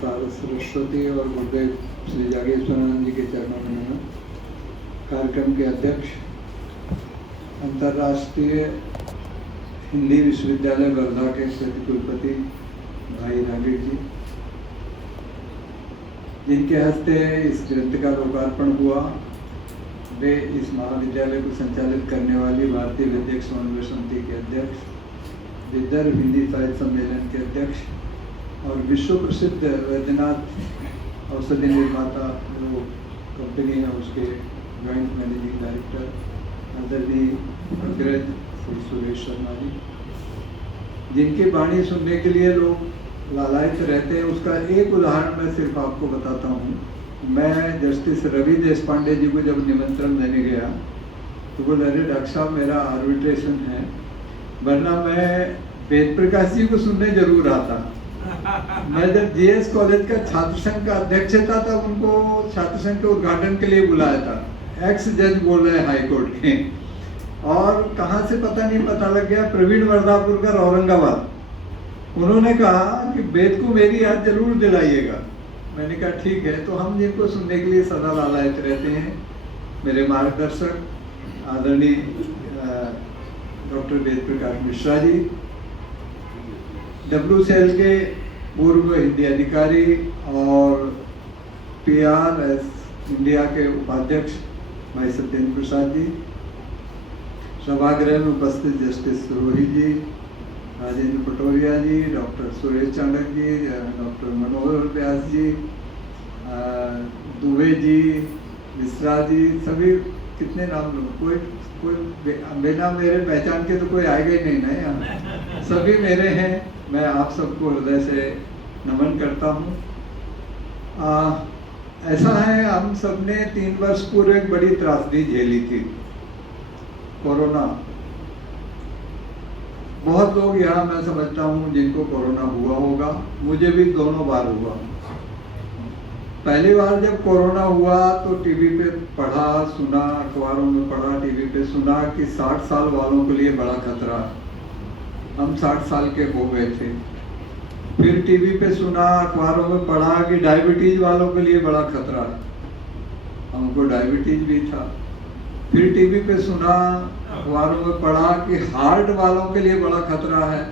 सरस्वती और गुरुदेव श्री जागेश्वरानंद जी के चरणों में नमन। कार्यक्रम के अध्यक्ष अंतर्राष्ट्रीय हिंदी विश्वविद्यालय वर्धा के सह कुलपति भाई रागिर जी, जिनके हस्ते इस ग्रंथ का लोकार्पण हुआ, वे इस महाविद्यालय को संचालित करने वाली भारतीय विद्यक समन्वय समिति के अध्यक्ष, विदर्भ हिंदी साहित्य सम्मेलन के अध्यक्ष और विश्व प्रसिद्ध वैद्यनाथ औषधि निर्माता जो कंपनी है उसके जॉइंट मैनेजिंग डायरेक्टर आदरणीय अग्रज श्री सुरेश शर्मा जी, जिनकी वाणी सुनने के लिए लोग लालायित रहते हैं। उसका एक उदाहरण मैं सिर्फ आपको बताता हूँ। मैं जस्टिस रवि देशपांडे जी को जब निमंत्रण देने गया तो बोले, अरे डॉक्टर साहब मेरा आर्बिट्रेशन है, वरना मैं वेद प्रकाश जी को सुनने जरूर आता। मैं जब जीएस कॉलेज का छात्र संघ का अध्यक्ष था तब उनको छात्र संघ के उद्घाटन के लिए बुलाया था। एक्स जज बोल रहे हैं हाई कोर्ट के, और कहाँ से पता नहीं, पता लग गया प्रवीण वर्धापुरकर औरंगाबाद। उन्होंने कहा कि वेद को मेरी याद जरूर दिलाइएगा। मैंने कहा ठीक है। तो हम जिनको सुनने के लिए सदा लालायित रहते हैं, मेरे मार्गदर्शक आदरणीय डॉक्टर वेद प्रकाश मिश्रा जी, WCL के पूर्व हिंदी अधिकारी और PRS इंडिया के उपाध्यक्ष भाई सत्येंद्र प्रसाद जी, सभागृह में उपस्थित जस्टिस रोहित जी, राजेंद्र पटोरिया जी, डॉक्टर सुरेश चाणक जी, डॉक्टर मनोहर व्यास जी, दुबे जी, मिश्रा जी, सभी कितने नाम लो, कोई बिना मेरे पहचान के तो कोई आएगा ही नहीं ना यहाँ, सभी मेरे हैं। मैं आप सबको हृदय से नमन करता हूँ। ऐसा है, हम सब ने 3 वर्ष पूर्व एक बड़ी त्रासदी झेली थी, कोरोना। बहुत लोग यहाँ मैं समझता हूँ जिनको कोरोना हुआ होगा, मुझे भी दोनों बार हुआ। पहली बार जब कोरोना हुआ तो टीवी पे पढ़ा, सुना, अखबारों में पढ़ा, टीवी पे सुना कि 60 साल वालों के लिए बड़ा खतरा। हम 60 साल के हो गए थे। फिर टीवी पे सुना, अखबारों में पढ़ा कि डायबिटीज वालों के लिए बड़ा खतरा। हमको डायबिटीज भी था। फिर टीवी पे सुना, अखबारों में पढ़ा कि हार्ट वालों के लिए बड़ा खतरा है।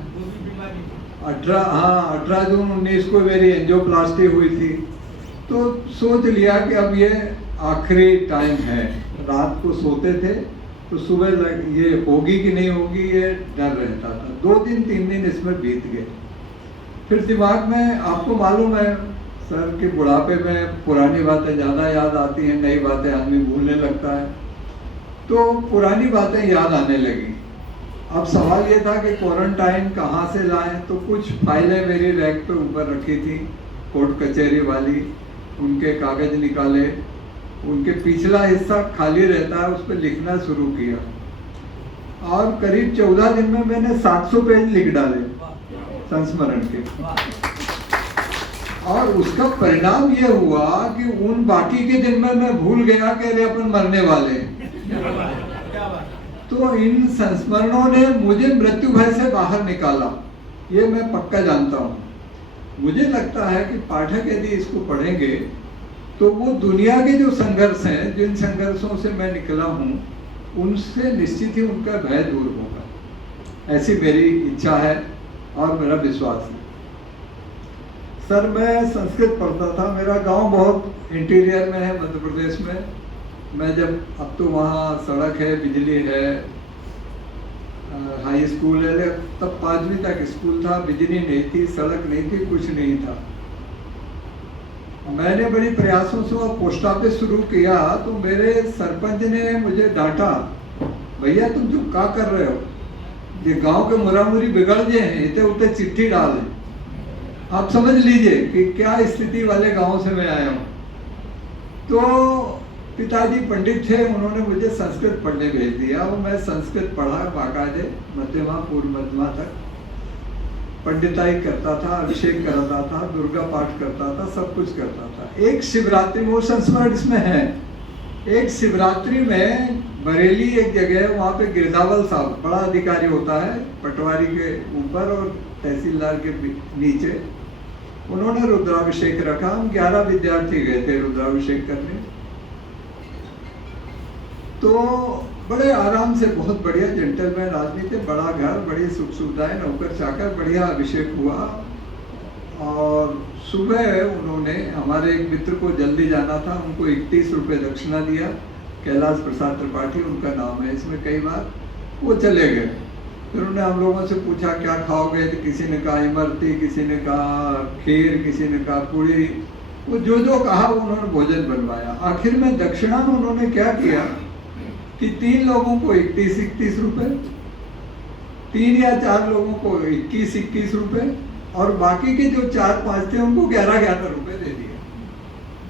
18 जून 19 को मेरी एंजियोप्लास्टी हुई थी। तो सोच लिया कि अब ये आखिरी टाइम है। रात को सोते थे तो सुबह ये होगी कि नहीं होगी ये डर रहता था। 2 दिन 3 दिन इसमें बीत गए। फिर दिमाग में, आपको मालूम है सर कि बुढ़ापे में पुरानी बातें ज़्यादा याद आती हैं, नई बातें आदमी भूलने लगता है। तो पुरानी बातें याद आने लगी। अब सवाल ये था कि क्वारंटाइन कहाँ से लाएं। तो कुछ फाइलें मेरी रैक पे ऊपर रखी थी, कोर्ट कचहरी वाली, उनके कागज निकाले, उनके पिछला हिस्सा खाली रहता है, उस पर लिखना शुरू किया और करीब 14 दिन में मैंने 700 पेज लिख डाले संस्मरण के। और उसका परिणाम ये हुआ कि उन बाकी के दिन में मैं भूल गया कि अरे अपन मरने वाले हैं। तो इन संस्मरणों ने मुझे मृत्यु भय से बाहर निकाला, ये मैं पक्का जानता हूँ। मुझे लगता है कि पाठक यदि इसको पढ़ेंगे तो वो दुनिया के जो संघर्ष हैं, जिन संघर्षों से मैं निकला हूँ, उनसे निश्चित ही उनका भय दूर होगा। ऐसी मेरी इच्छा है और मेरा विश्वास है। सर, मैं संस्कृत पढ़ता था। मेरा गांव बहुत इंटीरियर में है, मध्य प्रदेश में। मैं जब, अब तो वहाँ सड़क है, बिजली है, हाई स्कूल है, तब 5वीं तक स्कूल था, बिजली नहीं थी, सड़क नहीं थी, कुछ नहीं था। मैंने बड़ी प्रयासों से पोस्ट ऑफिस शुरू किया तो मेरे सरपंच ने मुझे डांटा, भैया तुम जो क्या कर रहे हो, ये गांव के मुरामुरी बिगड़ गए हैं, इतने उतने चिट्ठी डाले। आप समझ लीजिए कि क्या स्थिति वाले गांव से मैं आया हूँ। तो पिताजी पंडित थे, उन्होंने मुझे संस्कृत पढ़ने भेज दिया और मैं संस्कृत पढ़ा बाकायदे, मध्यमा पूर्व मध्यमा तक पंडिताई करता था, अभिषेक करता था, दुर्गा पाठ करता था, सब कुछ करता था। एक शिवरात्रि, वो संस्मरण इसमें है, एक शिवरात्रि में बरेली एक जगह है, वहाँ पे गिरधावल साहब बड़ा अधिकारी होता है, पटवारी के ऊपर और तहसीलदार के नीचे, उन्होंने रुद्राभिषेक रखा। हम 11 विद्यार्थी गए थे रुद्राभिषेक करने। तो बड़े आराम से, बहुत बढ़िया जेंटलमैन आदमी थे, बड़ा घर, बड़ी सुख सुविधाएं, नौकर चाकर, बढ़िया अभिषेक हुआ। और सुबह उन्होंने, हमारे एक मित्र को जल्दी जाना था, उनको 31 रुपये दक्षिणा दिया। कैलाश प्रसाद त्रिपाठी उनका नाम है इसमें, कई बार वो चले गए। फिर उन्होंने हम लोगों से पूछा क्या खाओगे, तो किसी ने कहा इमरती, किसी ने कहा खीर, किसी ने कहा पूरी। वो जो जो कहा उन्होंने भोजन बनवाया। आखिर में दक्षिणा में उन्होंने क्या किया कि 3 लोगों को 31 रुपये, 3 या 4 लोगों को 21 रुपये, और बाकी के जो 4-5 थे उनको 11 रुपये दे दिए।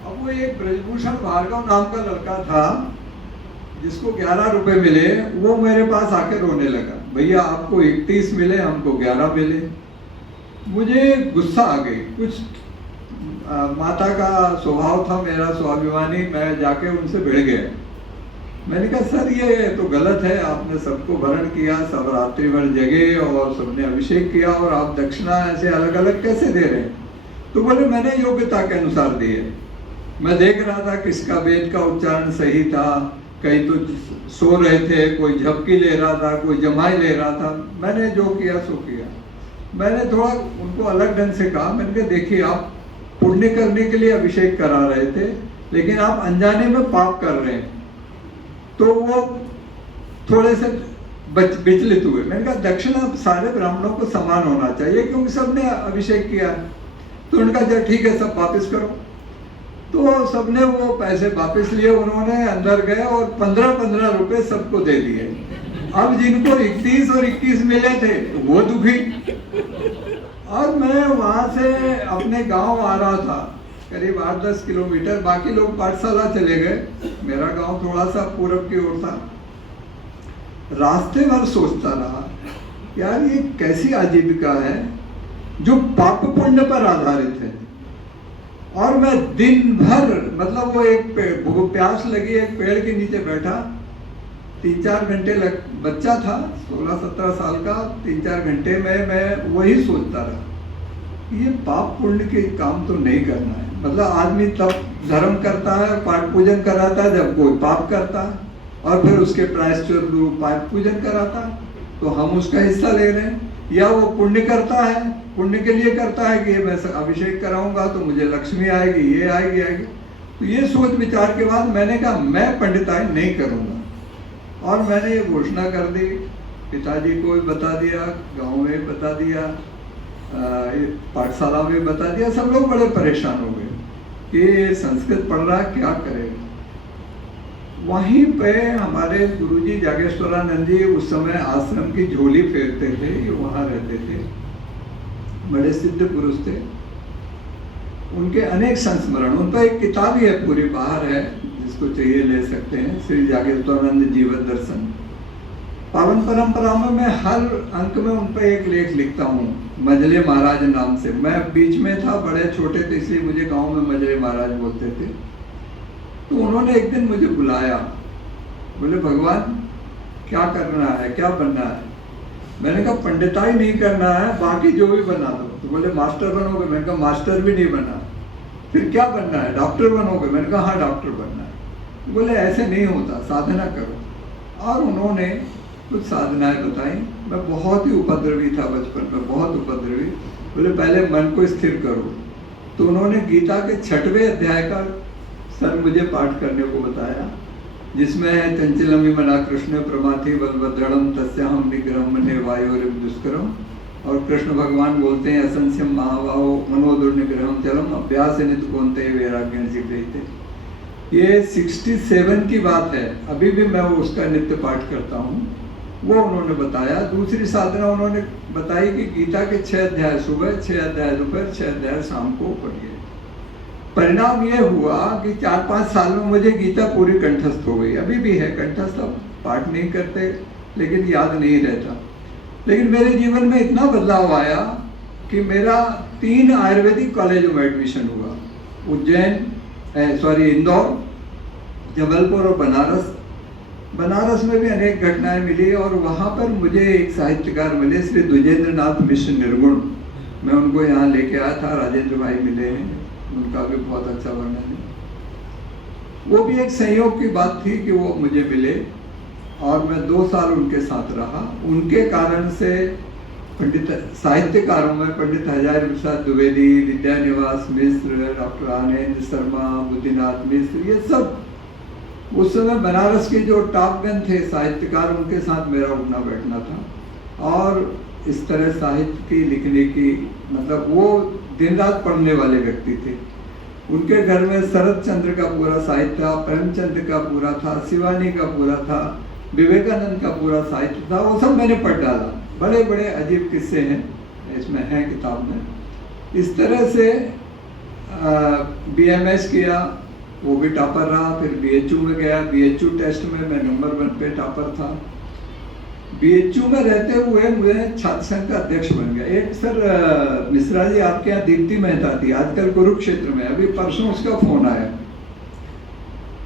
अब वो एक ब्रजभूषण भार्गव नाम का लड़का था जिसको 11 रुपये मिले, वो मेरे पास आकर रोने लगा, भैया आपको 31 मिले, हमको 11 मिले। मुझे गुस्सा आ गई। कुछ माता का स्वभाव था, मेरा स्वाभिमानी, मैं जाके उनसे भिड़ गया। मैंने कहा सर ये तो गलत है, आपने सबको वरण किया, सब रात्रि भर जगे और सबने अभिषेक किया, और आप दक्षिणा ऐसे अलग अलग कैसे दे रहे हैं? तो बोले मैंने योग्यता के अनुसार दी है, मैं देख रहा था किसका वेद का उच्चारण सही था, कई तो सो रहे थे, कोई झपकी ले रहा था, कोई जमाई ले रहा था, मैंने जो किया सो किया। मैंने थोड़ा उनको अलग ढंग से कहा, मैंने कहा देखिए आप पुण्य करने के लिए अभिषेक करा रहे थे, लेकिन आप अनजाने में पाप कर रहे हैं। तो वो थोड़े से विचलित हुए। मैंने कहा दक्षिणा सारे ब्राह्मणों को समान होना चाहिए क्योंकि सबने अभिषेक किया। तो उनका जब ठीक है सब वापस करो। तो सबने वो पैसे वापस लिए, उन्होंने अंदर गए और 15-15 रुपए सबको दे दिए। अब जिनको 31 और 21 मिले थे वो दुखी। और मैं वहां से अपने गांव आ रहा था, करीब 8-10 किलोमीटर, बाकी लोग पाठशाला चले गए, मेरा गांव थोड़ा सा पूरब की ओर था। रास्ते भर सोचता रहा यार ये कैसी आजीविका है जो पाप पुण्य पर आधारित है। और मैं दिन भर, मतलब वो एक प्यास लगी, एक पेड़ के नीचे बैठा, 3-4 घंटे बच्चा था 16-17 साल का, 3-4 घंटे में मैं वही सोचता रहा, ये पाप पुण्य के काम तो नहीं करना है। मतलब आदमी तब धर्म करता है, पाठ पूजन कराता है जब कोई पाप करता है, और फिर उसके प्रायश्चित रूप पाठ पूजन कराता है, तो हम उसका हिस्सा ले रहे हैं। या वो पुण्य करता है, पुण्य के लिए करता है कि मैं अभिषेक कराऊंगा तो मुझे लक्ष्मी आएगी, ये आएगी। तो ये सोच विचार के बाद मैंने कहा मैं पंडिताई नहीं करूंगा। और मैंने ये घोषणा कर दी, पिताजी को भी बता दिया, गांव में भी बता दिया, पाठशाला में बता दिया। सब लोग बड़े परेशान हो गए कि संस्कृत पढ़ रहा क्या करेगा। वहीं पे हमारे गुरुजी जागेश्वरानंद जी उस समय आश्रम की झोली फेरते थे, ये वहाँ रहते थे, बड़े सिद्ध पुरुष थे। उनके अनेक संस्मरण, उन पर एक किताब ही है पूरी, बाहर है, जिसको चाहिए ले सकते हैं, श्री जागेश्वरानंद जीवन दर्शन। पावन परंपरा में मैं हर अंक में उन पर एक लेख लिखता हूँ, मजले महाराज नाम से। मैं बीच में था, बड़े छोटे थे, इसलिए मुझे गांव में मजले महाराज बोलते थे। तो उन्होंने एक दिन मुझे बुलाया, बोले भगवान क्या करना है, क्या बनना है? मैंने कहा पंडिताई नहीं करना है, बाकी जो भी बना दो। तो बोले मास्टर बनोगे? मैंने कहा मास्टर भी नहीं बना। फिर क्या बनना है? डॉक्टर बनोगे? मैंने कहा हाँ डॉक्टर बनना है। बोले ऐसे नहीं होता, साधना करो। और उन्होंने कुछ साधनाएं बताई। मैं बहुत ही उपद्रवी था बचपन में, बहुत उपद्रवी। बोले पहले मन को स्थिर करो। तो उन्होंने गीता के 6वें अध्याय का सर मुझे पाठ करने को बताया, जिसमें है चंचलमी मना कृष्ण प्रमाथि बलभद्रणम तस्याहम निग्रहम मने वायोरिव दुष्करम। और कृष्ण भगवान बोलते हैं असंस्यम महाबाहो मनोदुर्निग्रहम चलम अभ्यास नित कौनते वैराग्य सिद्धते। ये 67 की बात है, अभी भी मैं उसका नित्य पाठ करता हूँ। वो उन्होंने बताया। दूसरी साधना उन्होंने बताई कि गीता के 6 अध्याय सुबह, 6 अध्याय दोपहर, 6 अध्याय शाम को पढ़िए। परिणाम ये हुआ कि 4-5 साल में मुझे गीता पूरी कंठस्थ हो गई। अभी भी है कंठस्थ, अब पाठ नहीं करते लेकिन याद नहीं रहता। लेकिन मेरे जीवन में इतना बदलाव आया कि मेरा 3 आयुर्वेदिक कॉलेजों में एडमिशन हुआ, इंदौर, जबलपुर और बनारस। बनारस में भी अनेक घटनाएं मिली और वहाँ पर मुझे एक साहित्यकार मिले, श्री द्विजेंद्र नाथ मिश्र निर्गुण। मैं उनको यहाँ लेके आया था, राजेंद्र भाई मिले हैं, उनका भी बहुत अच्छा वर्णन है। वो भी एक संयोग की बात थी कि वो मुझे मिले और मैं 2 साल उनके साथ रहा। उनके कारण से पंडित साहित्यकारों में पंडित हजारी प्रसाद द्विवेदी, विद्यानिवास मिश्र, डॉक्टर आनंद शर्मा, बुद्धिनाथ मिश्र, ये सब उस समय बनारस के जो टॉप गन थे साहित्यकार, उनके साथ मेरा उठना बैठना था। और इस तरह साहित्य की लिखने की, मतलब वो दिन रात पढ़ने वाले व्यक्ति थे। उनके घर में शरद चंद्र का पूरा साहित्य था, प्रेमचंद का पूरा था, शिवानी का पूरा था, विवेकानंद का पूरा साहित्य था, वो सब मैंने पढ़ डाला। बड़े बड़े अजीब किस्से हैं इसमें, हैं किताब में। इस तरह से BMS किया, वो भी टॉपर रहा। फिर BHU में गया, BHU टेस्ट में मैं नंबर 1 पे टॉपर था। BHU में रहते हुए मुझे छात्र संघ का अध्यक्ष बन गया। एक सर मिश्रा जी, आपके यहाँ दीप्ति मेहता थी, आजकल कुरुक्षेत्र में, अभी परसों उसका फोन आया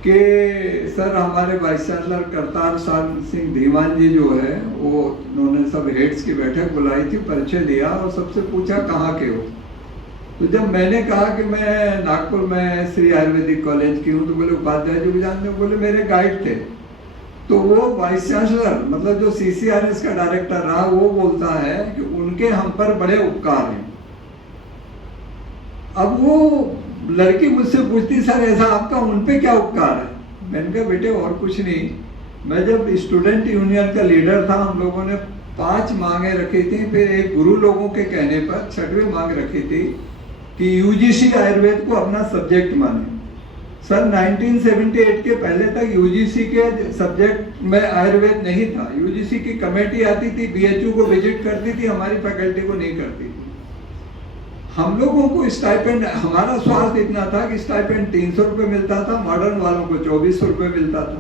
कि सर हमारे वाइस चांसलर करतार सिंह धीमान जी जो है, वो उन्होंने सब हेड्स की बैठक बुलाई थी, परिचय दिया और सबसे पूछा कहाँ के हो। तो जब मैंने कहा कि मैं नागपुर में श्री आयुर्वेदिक कॉलेज की हूँ, तो बोले उपाध्याय जी भी जानते हो? बोले मेरे गाइड थे। तो वो वाइस चांसलर, मतलब जो CCRS का डायरेक्टर रहा, वो बोलता है कि उनके हम पर बड़े उपकार हैं। अब वो लड़की मुझसे पूछती, सर ऐसा आपका उन पे क्या उपकार है? मैंने कहा बेटे और कुछ नहीं, मैं जब स्टूडेंट यूनियन का लीडर था, हम लोगों ने 5 मांगे रखी थी। फिर एक गुरु लोगों के कहने पर 6वीं मांग रखी थी कि UGC आयुर्वेद को अपना सब्जेक्ट माने। सर 1978 के पहले तक UGC के सब्जेक्ट में आयुर्वेद नहीं था। UGC की कमेटी आती थी, BHU को विजिट करती थी, हमारी फैकल्टी को नहीं करती थी। हम लोगों को स्टाइपेंड, हमारा स्वार्थ इतना था कि स्टाइपेंड 300 रुपये मिलता था, मॉडर्न वालों को 2400 रुपये मिलता था।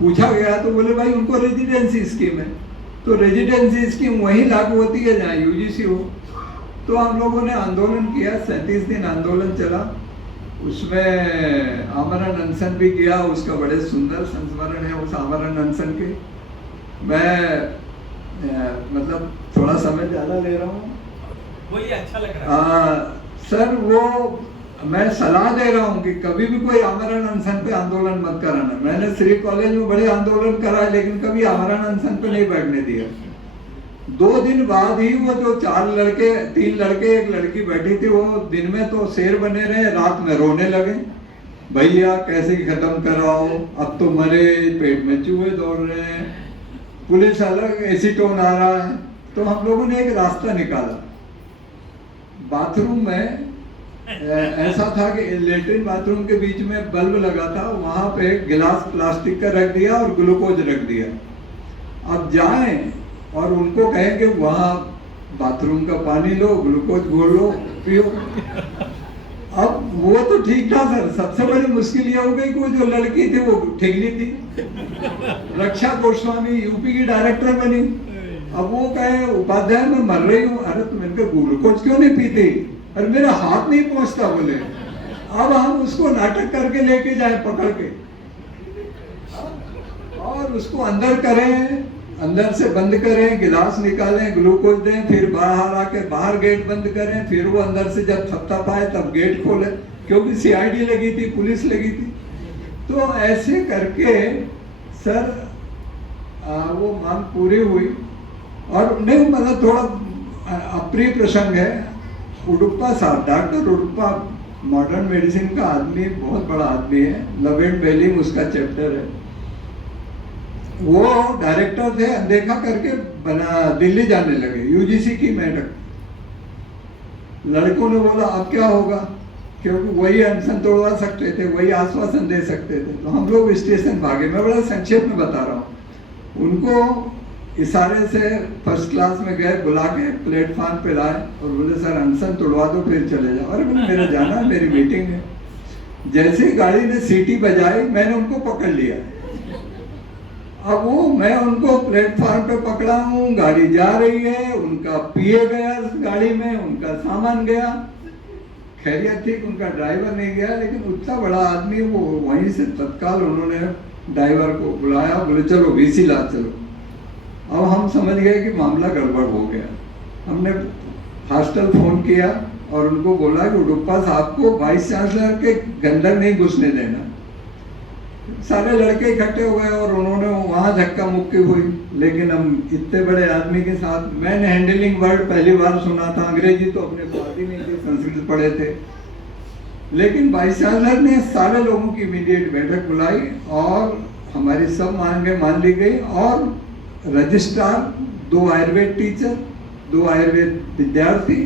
पूछा गया तो बोले भाई उनको रेजिडेंसी स्कीम है, तो रेजिडेंसी स्कीम वहीं लागू होती है जहाँ UGC हो। तो हम लोगों ने आंदोलन किया, 37 दिन आंदोलन चला। उसमें आमरण अनशन भी किया, उसका बड़े सुंदर संस्मरण है उस आमरण अनशन के। मैं मतलब थोड़ा समय ज़्यादा ले रहा हूँ, वही अच्छा लग रहा है। सर वो मैं सलाह दे रहा हूँ कि कभी भी कोई आमरण अनशन पे आंदोलन मत कराना। मैंने श्री कॉलेज में बड़े आंदोलन कराए, लेकिन कभी आमरण अनशन पे नहीं बैठने दिया। 2 दिन बाद ही वो जो 3 लड़के 1 लड़की बैठी थी, वो दिन में तो शेर बने रहे, रात में रोने लगे, भैया कैसे खत्म कराओ, अब तो मरे, पेट में चूहे दौड़ रहे हैं, पुलिस अलग एसीटोन आ रहा है। तो हम लोगों ने एक रास्ता निकाला। बाथरूम में ऐसा था कि लेटरिन बाथरूम के बीच में बल्ब लगा था, वहां पे गिलास प्लास्टिक का रख दिया और ग्लूकोज रख दिया। अब जाएं और उनको कहें कि वहाँ बाथरूम का पानी लो, ग्लूकोज घोल लो, पियो। अब वो तो ठीक था सर, सबसे बड़ी मुश्किल ये हो गई कि वो जो लड़की थी वो ठिगली थी, रक्षा गोस्वामी यूपी की डायरेक्टर बनी। अब वो कहे उपाध्याय मैं मर रही हूँ। अरे तुम इनका ग्लूकोज क्यों नहीं पीती? अरे मेरा हाथ नहीं पहुंचता बोले। अब हम उसको नाटक करके लेके जाए पकड़ के और उसको अंदर करें, अंदर से बंद करें, गिलास निकालें, ग्लूकोज दें, फिर बाहर आके बाहर गेट बंद करें, फिर वो अंदर से जब थपथप पाए तब गेट खोले, क्योंकि CID लगी थी, पुलिस लगी थी। तो ऐसे करके सर वो मांग पूरी हुई। और नहीं मतलब थोड़ा अप्रिय प्रसंग है, उडुप्पा साहब, डॉक्टर उडुप्पा मॉडर्न मेडिसिन का आदमी, बहुत बड़ा आदमी है, लव एंड बेलिंग उसका चैप्टर है। वो डायरेक्टर थे, अनदेखा करके दिल्ली जाने लगे UGC की मेढक। लड़कों ने बोला अब क्या होगा, क्योंकि वही अनशन तोड़वा सकते थे, वही आश्वासन दे सकते थे। तो हम लोग स्टेशन भागे। मैं बड़ा संक्षेप में बता रहा हूँ। उनको इशारे से फर्स्ट क्लास में गए, बुला के प्लेटफॉर्म पे लाए और बोले सर अनशन तोड़वा दो फिर चले जाओ। अरे बोले मेरा जाना है, मेरी मीटिंग है। जैसे ही गाड़ी ने सीटी बजाई, मैंने उनको पकड़ लिया। अब वो मैं उनको प्लेटफॉर्म पे पकड़ा हूँ, गाड़ी जा रही है, उनका पिए गया गाड़ी में, उनका सामान गया। खैरियत थी, उनका ड्राइवर नहीं गया, लेकिन उतना बड़ा आदमी वो वहीं से तत्काल उन्होंने ड्राइवर को बुलाया, बोले चलो VC ला चलो। अब हम समझ गए कि मामला गड़बड़ हो गया। हमने हॉस्टल फोन किया और उनको बोला कि उडुप्पा साहब को वाइस चांसलर के अंदर नहीं घुसने देना। सारे लड़के इकट्ठे हो गए और उन्होंने वहां धक्का मुक्की हुई। लेकिन हम इतने बड़े आदमी के साथ, मैंने हैंडलिंग वर्ड पहली बार सुना था, अंग्रेजी तो अपने पास ही नहीं थी, संस्कृत पढ़े थे। लेकिन वाइस चांसलर ने सारे लोगों की इमीडिएट बैठक बुलाई और हमारी सब मांगे मान ली गई। और रजिस्ट्रार, 2 आयुर्वेद टीचर, 2 आयुर्वेद विद्यार्थी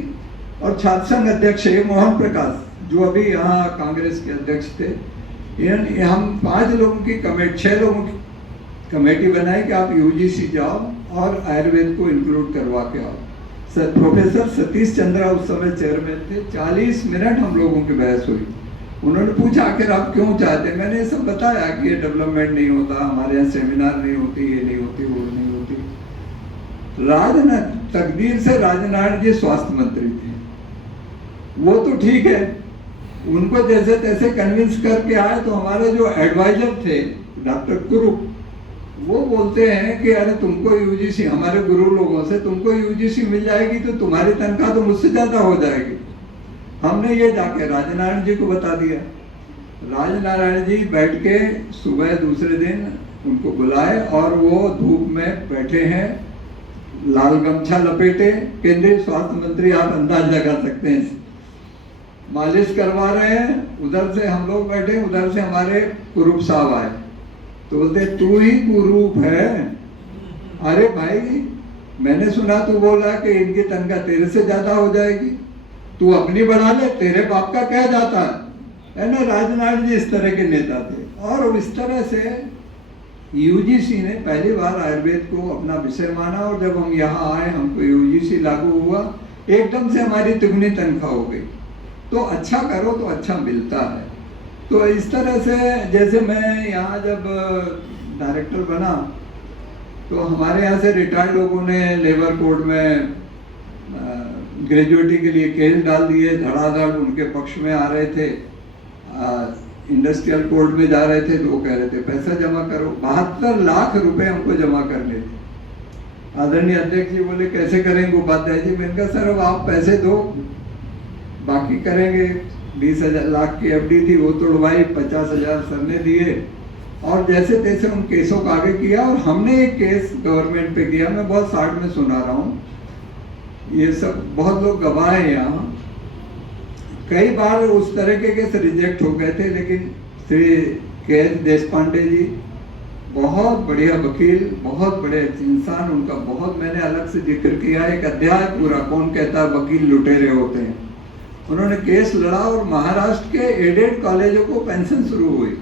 और छात्र संघ अध्यक्ष मोहन प्रकाश जो अभी यहाँ कांग्रेस के अध्यक्ष थे, हम 5 लोगों की कमेटी, 6 लोगों की कमेटी बनाई कि आप यूजीसी जाओ और आयुर्वेद को इंक्लूड करवा के आओ। प्रोफेसर सतीश चंद्रा उस समय चेयरमैन थे। 40 मिनट हम लोगों की बहस हुई। उन्होंने पूछा आखिर आप क्यों चाहते? मैंने ये सब बताया कि ये डेवलपमेंट नहीं होता, हमारे यहाँ सेमिनार नहीं होती, ये नहीं होती, वो नहीं होती। तकदीर से राजनारायण जी स्वास्थ्य मंत्री थे। वो तो ठीक है, उनको जैसे तैसे कन्विंस करके आए। तो हमारे जो एडवाइजर थे डॉक्टर कुरुप, वो बोलते हैं कि अरे तुमको यूजीसी, हमारे गुरु लोगों से, तुमको यूजीसी मिल जाएगी तो तुम्हारी तनख्वाह तो मुझसे ज्यादा हो जाएगी। हमने ये जाके राजनारायण जी को बता दिया। राजनारायण जी बैठ के सुबह दूसरे दिन उनको बुलाए और वो धूप में बैठे हैं, लाल गमछा लपेटे। केंद्रीय स्वास्थ्य मंत्री, आप अंदाज लगा सकते हैं, मालिश करवा रहे हैं। उधर से हम लोग बैठे, उधर से हमारे कुरूप साहब आए तो बोलते तू ही कुरूप है। अरे भाई, मैंने सुना तू बोला कि इनकी तनख्वाह तेरे से ज्यादा हो जाएगी, तू अपनी बढ़ा ले, तेरे बाप का क्या जाता है ना। राजनारायण जी इस तरह के नेता थे। और इस तरह से यूजीसी ने पहली बार आयुर्वेद को अपना विषय माना। और जब हम यहाँ आए, हमको यूजीसी लागू हुआ, एकदम से हमारी तिगुनी तनख्वाह हो गई। तो अच्छा करो तो अच्छा मिलता है। तो इस तरह से जैसे मैं यहाँ जब डायरेक्टर बना तो हमारे यहाँ से रिटायर्ड लोगों ने लेबर कोड में ग्रेजुएटी के लिए केस डाल दिए, धड़ाधड़ उनके पक्ष में आ रहे थे। इंडस्ट्रियल कोड में जा रहे थे तो वो कह रहे थे पैसा जमा करो। 72 लाख रुपए हमको जमा करने थे। आदरणीय अध्यक्ष जी बोले कैसे करेंगे उपाध्याय जी? मैंने कहा सर अब आप पैसे दो, बाकी करेंगे। 20 लाख की एफडी थी, वो तोड़वाई, 50,000 सर ने दिए और जैसे तैसे उन केसों को आगे किया। और हमने एक केस गवर्नमेंट पे किया, मैं बहुत शार्ट में सुना रहा हूँ, ये सब बहुत लोग गवाह हैं यहाँ। कई बार उस तरह के केस रिजेक्ट हो गए थे, लेकिन श्री के.एस. देशपांडे जी बहुत बढ़िया वकील, बहुत बड़े इंसान, उनका बहुत मैंने अलग से जिक्र किया, एक अध्याय पूरा, कौन कहता है वकील लुटेरे होते हैं। उन्होंने केस लड़ा और महाराष्ट्र के एडेड कॉलेजों को पेंशन शुरू हुई।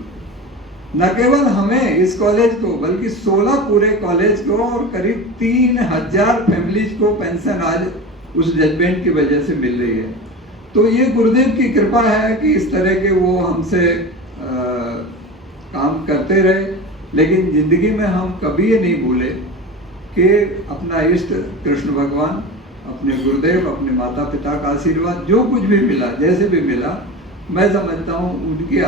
न केवल हमें इस कॉलेज को, बल्कि 16 पूरे कॉलेज को और करीब 3000 फैमिलीज को पेंशन आज उस जजमेंट की वजह से मिल रही है। तो ये गुरुदेव की कृपा है कि इस तरह के वो हमसे काम करते रहे। लेकिन जिंदगी में हम कभी ये नहीं भूले कि अपना इष्ट कृष्ण भगवान, अपने गुरुदेव, अपने माता पिता का आशीर्वाद, जो कुछ भी मिला, जैसे भी मिला, मैं समझता हूँ उनकी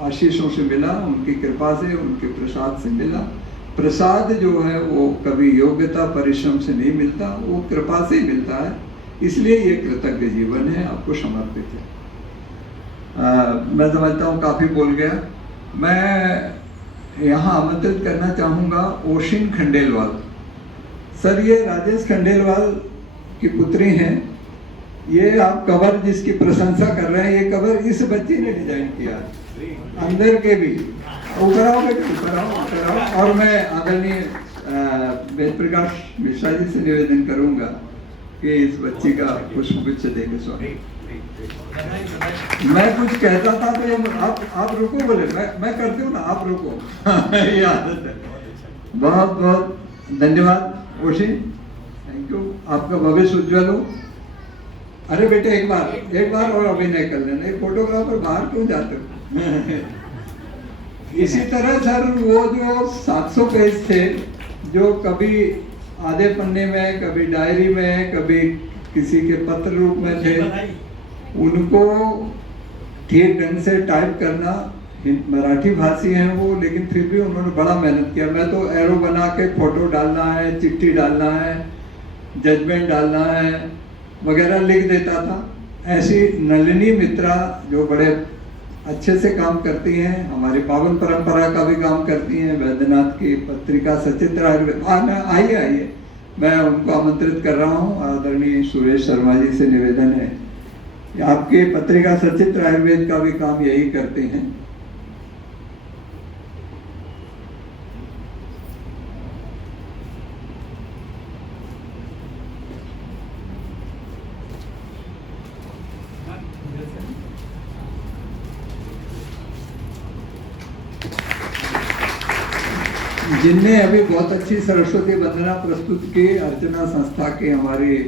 आशीषों से मिला, उनकी कृपा से, उनके प्रसाद से मिला। प्रसाद जो है वो कभी योग्यता परिश्रम से नहीं मिलता, वो कृपा से ही मिलता है। इसलिए ये कृतज्ञ जीवन है, आपको समर्पित है। मैं समझता हूँ काफ़ी बोल गया। मैं यहाँ आमंत्रित करना चाहूँगा ओशिन खंडेलवाल सर। ये राजेश खंडेलवाल की पुत्री हैं। ये आप कवर जिसकी प्रशंसा कर रहे हैं, ये कवर इस बच्ची ने डिजाइन किया, अंदर के भी। ऊपर आओ बेटे, ऊपर आओ, ऊपर आओ। और मैं आदरणीय वेद प्रकाश मिश्रा जी से निवेदन करूँगा कि इस बच्ची का पुष्पगुच्छ देके स्वागत। मैं कुछ कहता था तो ये आप रुको, बोले मैं करती हूँ ना, आप रुको। ये आदत है। बहुत बहुत धन्यवाद ओशी, थैंक यू। आपका भविष्य उज्ज्वल हो। अरे बेटे एक बार और अभिनय कर लेना। एक फोटोग्राफर बाहर क्यों जाते हो? इसी तरह सर वो जो 700 पेज थे, जो कभी आधे पन्ने में, कभी डायरी में, कभी किसी के पत्र रूप में थे, उनको ठीक ढंग से टाइप करना। मराठी भाषी हैं वो, लेकिन फिर भी उन्होंने बड़ा मेहनत किया। मैं तो एरो बना के फोटो डालना है, चिट्ठी डालना है, जजमेंट डालना है, वगैरह लिख देता था। ऐसी नलिनी मित्रा जो बड़े अच्छे से काम करती हैं, हमारी पावन परंपरा का भी काम करती हैं, वैद्यनाथ की पत्रिका सचित्र आयुर्वेद, आइए आइए, मैं उनको आमंत्रित कर रहा हूँ। आदरणीय सुरेश शर्मा जी से निवेदन है, आपके पत्रिका सचित्र आयुर्वेद का भी काम यही करते हैं। जिनने अभी बहुत अच्छी सरस्वती वंदना प्रस्तुत की, अर्चना संस्था के हमारे